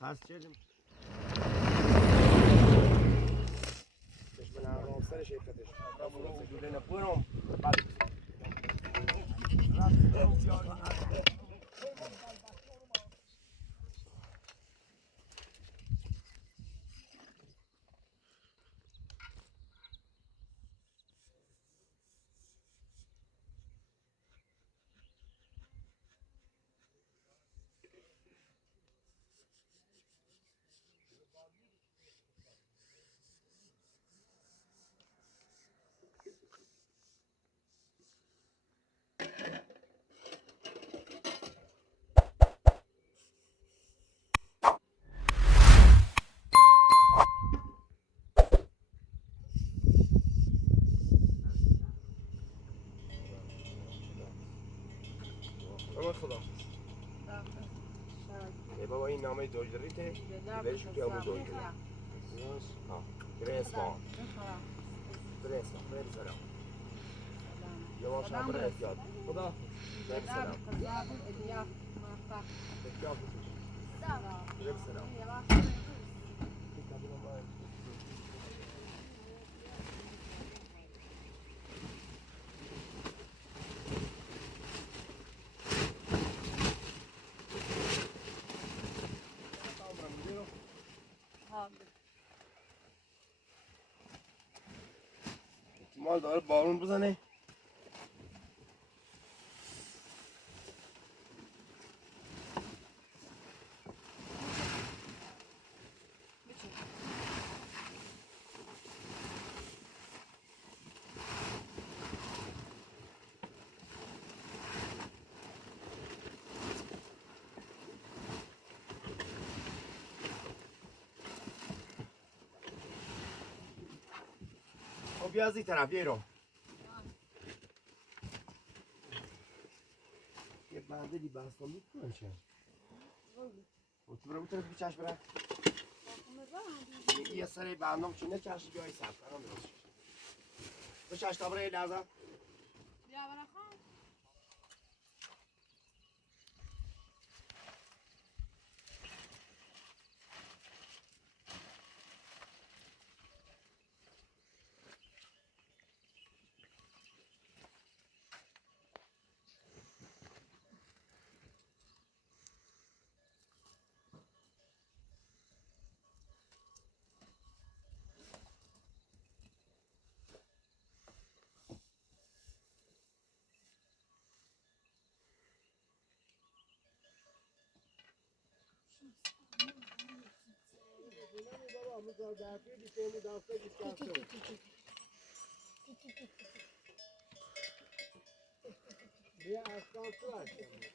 هست چیزیم من آرام سر شرکتش برو دوله نپورم خدا بابا این نامه دوجدریته بهش که اون دوجدری ها برسما برسما برسما یواش هم برس یاد خدا برسما برسما مال داره بارون بزنه بیا از این طرف یه رو یه بنده دی بحث کن میکنن چه تو برو بطرف بیچش برن یه سره برنامه چونه چشی بیایی سب کنم درست تو چش تا برای لحظه بیا برا خان بیا اسکان تو هستم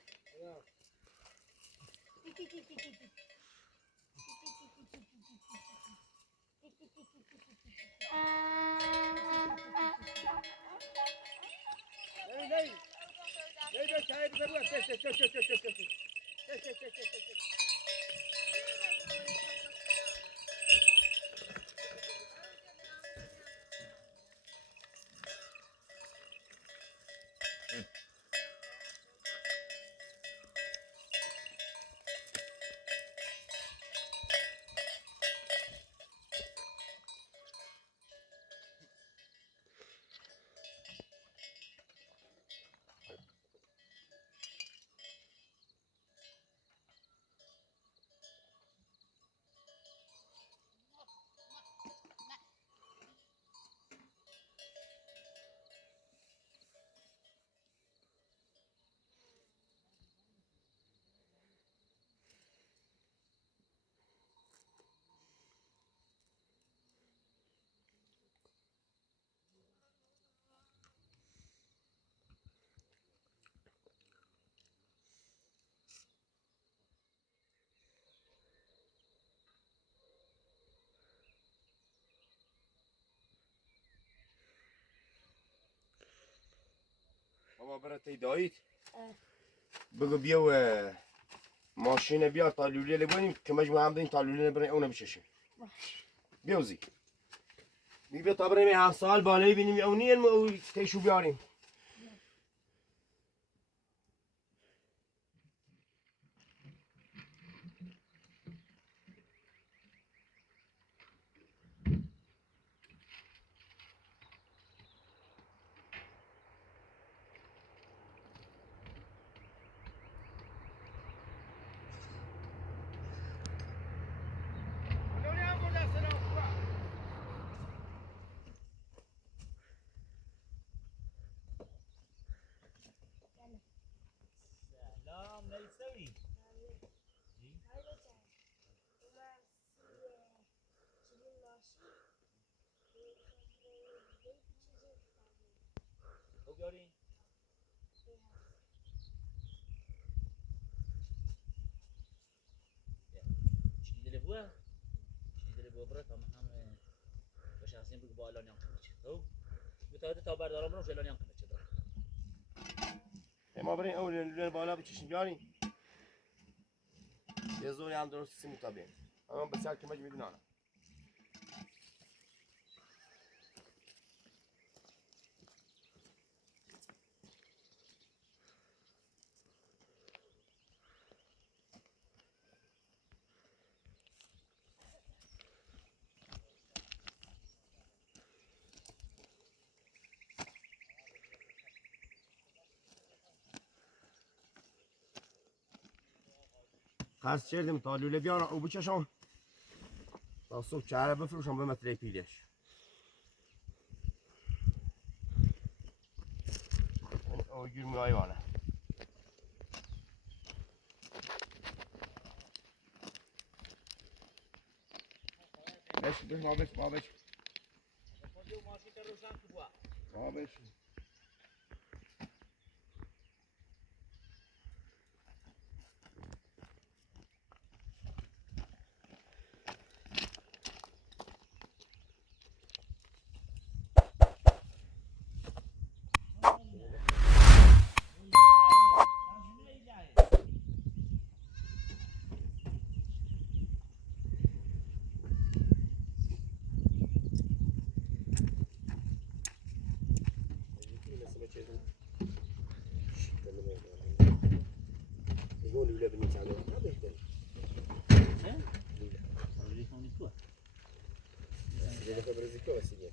بابا برای تی دایید بگو بیا و ماشین بیا تا لوله لبونیم که مجموع هم داریم تا لوله نبریم اونو بچشیم بیوزی بیا تا بریم 7 سال بالایی بینیم اونی او تیشو بیاریم. سلام نریسوی خوب یاری چی دلی بوه برای تا من هم به شخصیم بگو با الان کنه چه تو بتاعت تا بردارم رو الان کنه چه ما بریم اول بالا بچشیم بیاریم. یه زوری هم درست سیمی تا بیم. اما بسیار که مجموعی دنانم. خرس چردیم تا لوله بیارم او بچشم تا صبح چهره بفروشم به متره پیلش. او گرمی آیوانه بش ما بش لوله بنيت عليه ما بيهتم. لوله فبرزيكو بس يجي.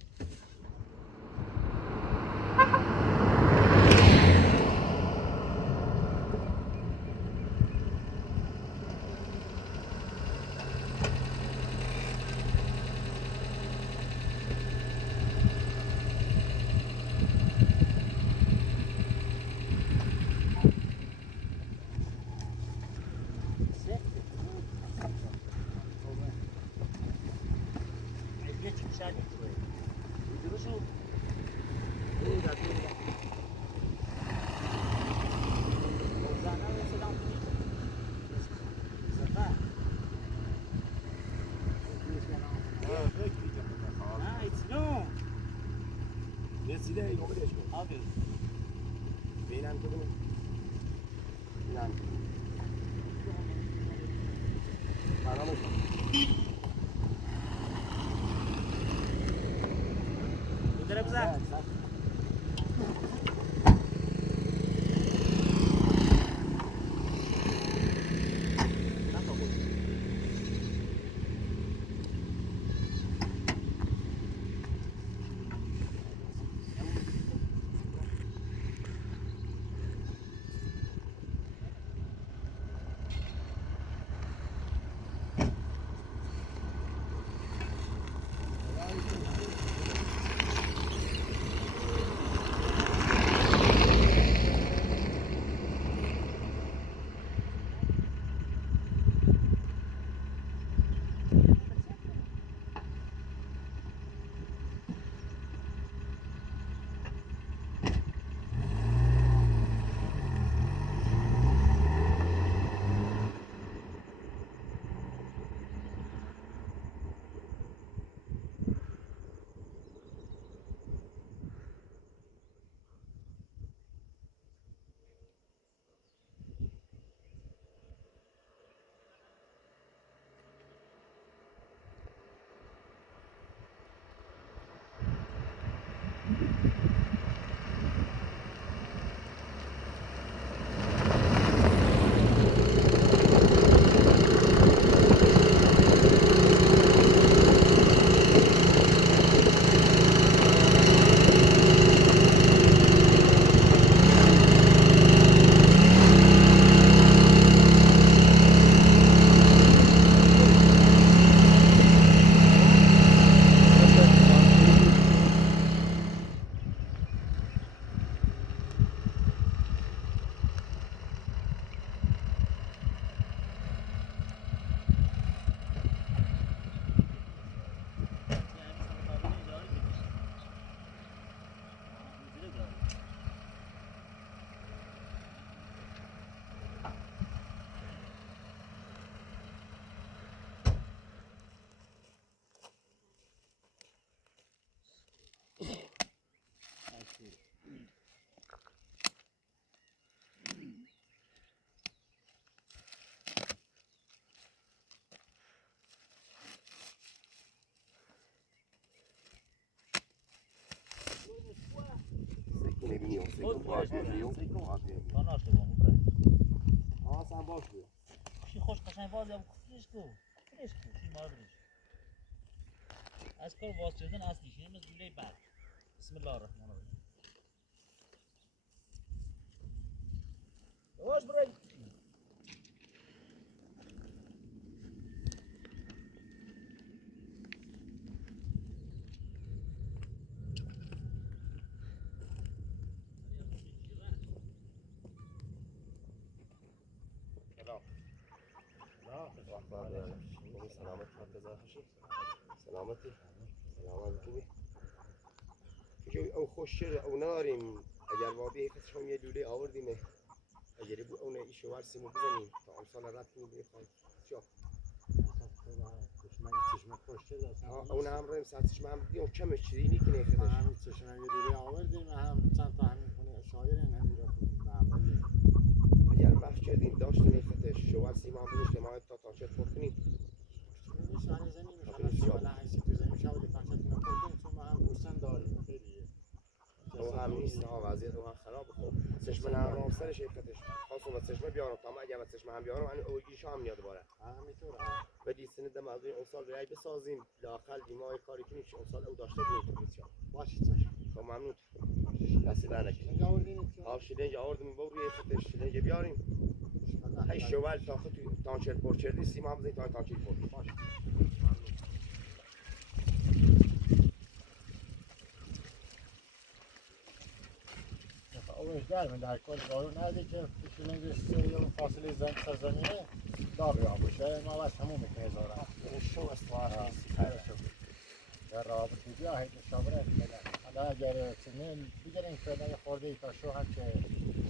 Nesile iyi olur ya şu. Abi. Beynen kadını. İnan. Paramız var. Udah bisa. نبینی اصلا خود باش باش. می‌بینی تا ناشته بام بره اصلا باش بیا چی خوش قشنگ باز یا خوشش کو چی مار بریش از کار باز شدن اصلیش اینه مثل لوله برگ بسم الله الرحمن الرحیم باش برای سلامتی سلامت خوبی که او خوش شده او نداریم اگر وابی حیفتشون یه لوله آوردیم اگر بود اون ایشوار سیمو بزنیم تا امسال رد کنیم بخواد شو چشمه خوشته اون هم رایم ساعت چشمه هم دیدیم کمش چیزی کنه خودش همین چشمه یه دوری آوردیم هم چند تا همین خونه شاعرین هم میرا معمولی اگر بخش کردیم داشتیم خودش شوار سیمو هم بزنیم ما تا تاچت خورد کنیم نشانه زنی میشه سوال عکسی تو زنی میشه ولی تاچت نکنیم چون ما هم بوسن داریم خیلی او هم نیست وضعیت او هم خراب خوب چشمه نرم سرش خودش خاصم چشمه بیارم تا ما اگر چشمه هم بیارم اون اوگیش هم میاد دوباره همینطور و دی سند موضوع اون سال برای بسازیم لاقل دیمای کاری کنیم اون سال او داشته بود بسیار باشه چشم تو ممنون دست در نکنید اینجا آوردیم آب شیلنج آوردیم با روی خودش شیلنج بیاریم هی شوال تا خود تانچر پرچردی سیم هم بزنید تا تانچر پرچردی باشه اولش در من در کار دارو نده که شیلنگ یا فاصله زمینه داغی آب بشه ما بس همون میکنه زارم شو استوار در رابطه بیا هیچ شابره حالا اگر چنین بگیرین فعلا خورده ای تا شو هم که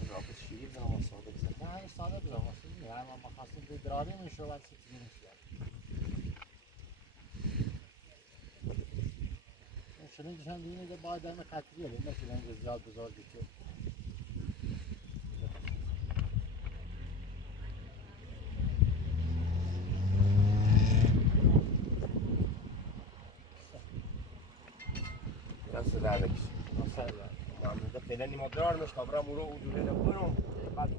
رابط شیر زمان صادق زد نه همین ساده بزن واسه نه اما ما خواستیم به دراری میشو واسه چیزی میشه شیلنگش هم دیگه میگه باید دم قطعیه نه شیلنگ زیاد بزرگی که دست در نکشید ممنون ده فعلا نیما بیارمش تا برم او رو او دوله نبودم بعد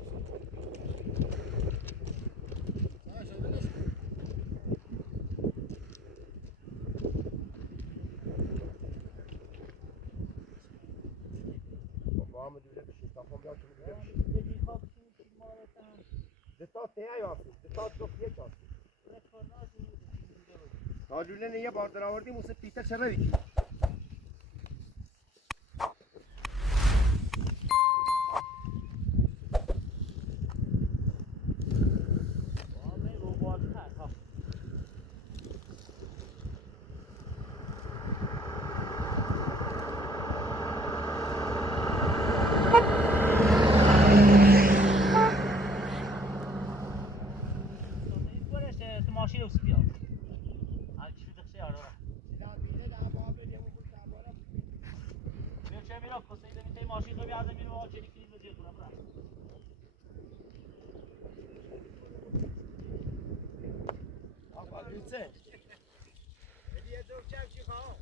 با هم دوله بشید تا خون بیاد تو دوله بشید دتا تیه یافتی دتا دو یک یافتی تا دوله نه یه بار در آوردیم واسه پیتر چه روی ماشین اوس بیا هر چی دخشه آره بیا چه میرا کسی نمیته ماشین تو بیاد میرو آ چه کلیز بده کنم را آقا دوسته هدیه دو چم چی خواهم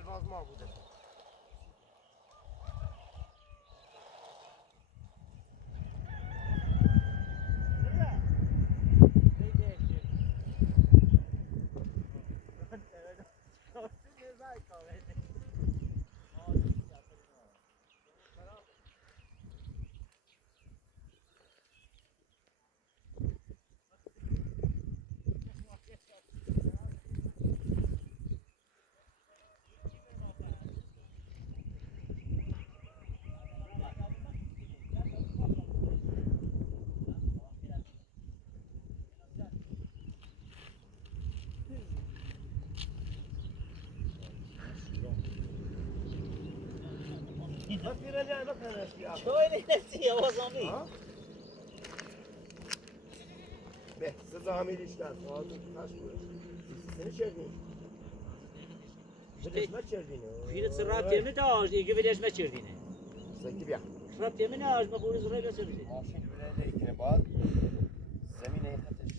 الواز ما بوده چای نسی آواز آمی به سزا همه ریشتر ساعت تاش بود سنی چردین بدش ما چردینه Firet se rap mi daj, ege vedesh me çerdine. سنتی بیا Rap mi daj, me buriz rap çerdine. ماشین لوله لیکنه بعد زمینه خطش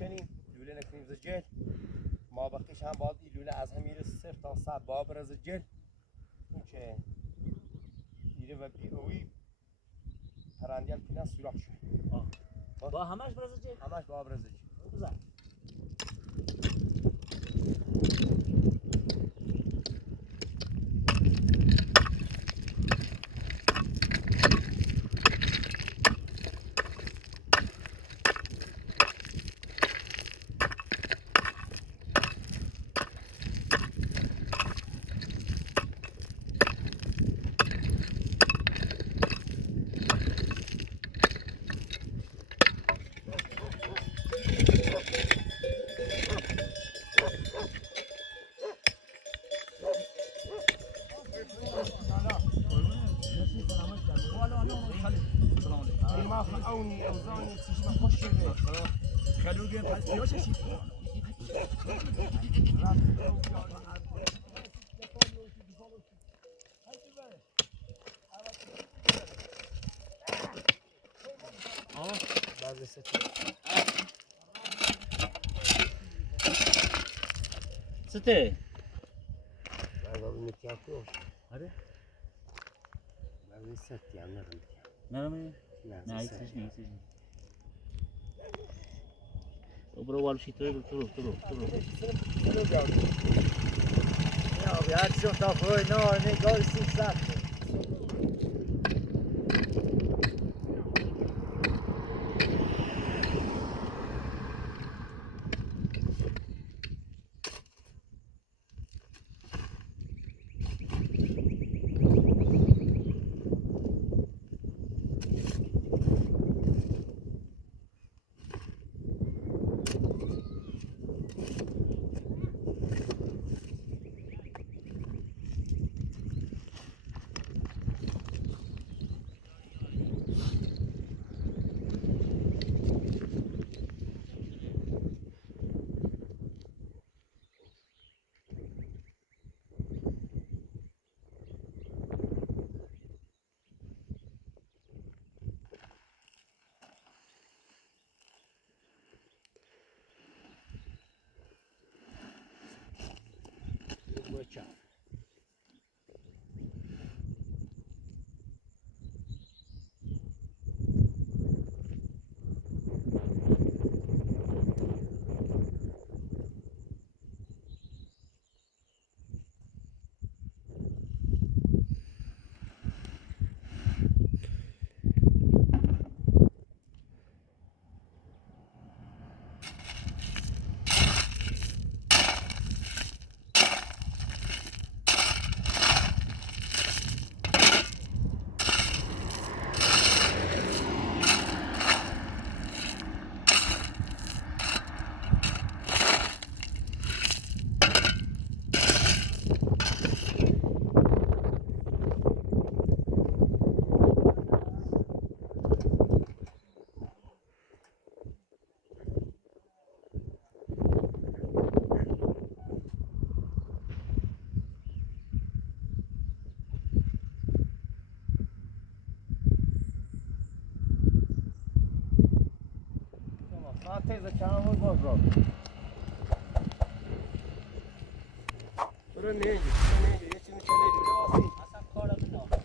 کنیم لوله نکنیم زجل ما بقیش هم باید این لوله از هم میره 0 تا 100 بابر زجل اون که میره و بی اوی پرندیل کنن سوراخ شد Ba hamash biraz çer. همش بابر زجل Güzel. ما خلقوني اوزاني سيش ما خوش شده خلو بیم پس پیاشه چی؟ بعد ستة Site. بعد متياكوش Hadi. بعد ستة يعني نغم Nereye? يعني Ne hiç hiç. Bro var şey turu. Ja, vi har ikke kjørt av for nå, vi går i sitt satt. بوچا تیز کلامو باز را برو نیجی یه چیزی چلی جوری آسی Asap kara mı da?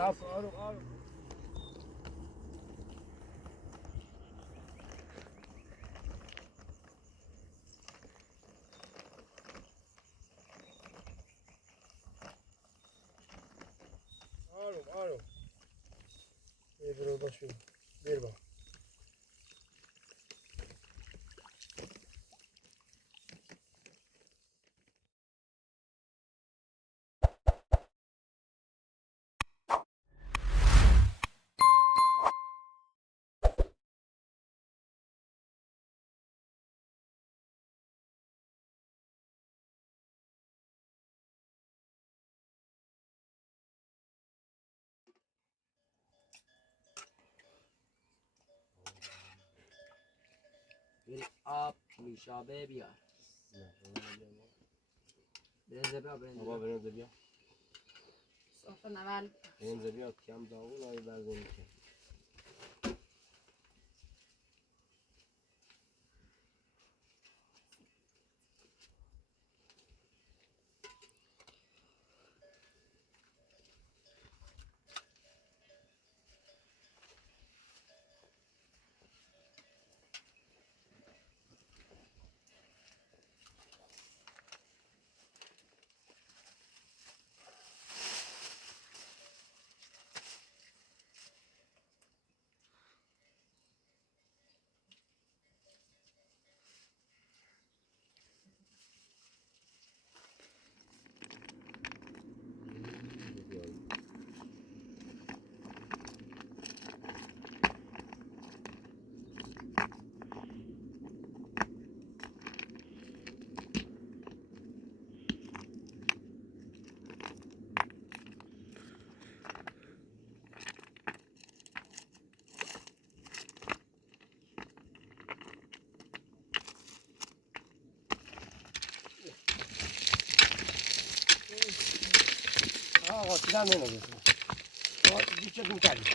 صاف آروم برو باشو بیر با آب نوشابه بیار برنزه بیا بابا برنزه برنزه بیا صاف نول برنزه بیا کم داغون آیه برزنی که آقا سیدن نمیگه بیچه دون کردی